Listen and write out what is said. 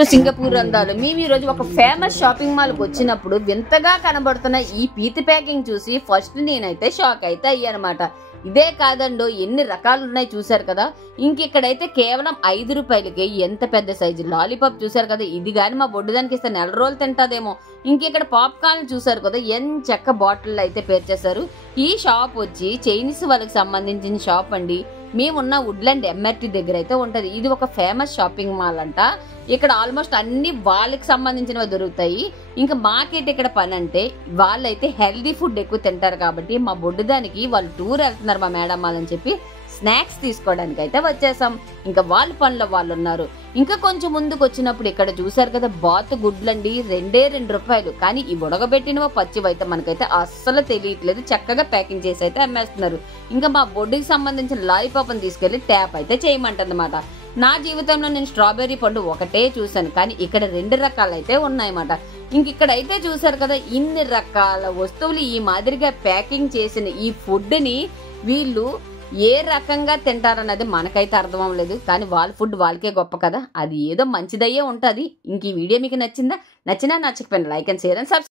Singapore అందాలు మేము ఈ రోజు ఒక ఫేమస్ షాపింగ్ మాల్ కి వచ్చినప్పుడు వింతగా కనబడుతున్న ఈ పీతి ప్యాకింగ్ చూసి ఫస్ట్ నేనైతే షాక్ అయితే అయ్యానమాట. ఇదే కాదండో ఎన్ని రకాలు ఉన్నాయి చూసారు కదా. ఇంకిక్కడైతే కేవలం 5 రూపాయలకి ఎంత పెద్ద సైజు లాలీపాప్ చూసారు కదా. ఇది గాని మా బొడ్డుదానికి ఇస్తే నెల రోజులు తింటాదేమో. ఇంకిక్కడ పాప్కార్న్ చూసారు కదా, చెక్క బాటిల్ అయితే పేర్చేశారు. ఈ షాప్ వచ్చి చైనీస్ వాళ్ళకి సంబంధించిన షాప్ అండి. మేమున్న వుడ్లాండ్ MRT దగ్గర అయితే ఉంటది. ఇది ఒక ఫేమస్ షాపింగ్ మాల్ అంట. ఇక్కడ ఆల్మోస్ట్ అన్ని వాళ్ళకి సంబంధించినవి దొరుకుతాయి. ఇంకా మాకేట్ ఇక్కడ పని అంటే వాళ్ళైతే హెల్దీ ఫుడ్ ఎక్కువ తింటారు కాబట్టి మా బొడ్డుదానికి వాళ్ళు టూర్ వెళ్తున్నారు మా మేడం వాళ్ళని చెప్పి స్నాక్స్ తీసుకోవడానికి అయితే వచ్చేసాం. ఇంకా వాళ్ళ పనిలో వాళ్ళు ఉన్నారు. ఇంకా కొంచెం ముందుకు వచ్చినప్పుడు ఇక్కడ చూసారు కదా బాతు గుడ్లండి, 2 రూపాయలు. కానీ ఈ ఉడకబెట్టినవో పచ్చివైతే మనకైతే అస్సలు తెలియట్లేదు. చక్కగా ప్యాకింగ్ చేసి అయితే అమ్మేస్తున్నారు. ఇంకా మా బొడ్డుకి సంబంధించిన లాలీపాప్ని తీసుకెళ్లి ట్యాప్ అయితే చేయమంటన్నమాట. నా జీవితంలో నేను స్ట్రాబెర్రీ పండు ఒకటే చూసాను, కానీ ఇక్కడ 2 రకాలు అయితే ఉన్నాయన్నమాట. ఇంకిక్కడైతే చూసారు కదా ఇన్ని రకాల వస్తువులు ఈ మాదిరిగా ప్యాకింగ్ చేసిన ఈ ఫుడ్ ని వీళ్ళు ఏ రకంగా తింటారన్నది మనకైతే అర్థం అవ్వలేదు. కానీ వాళ్ళ ఫుడ్ వాళ్ళకే గొప్ప కదా, అది ఏదో మంచిదయ్యే ఉంటుంది. ఇంక ఈ వీడియో మీకు నచ్చిందా? నచ్చినా నచ్చకపోయినా like and share and subscribe.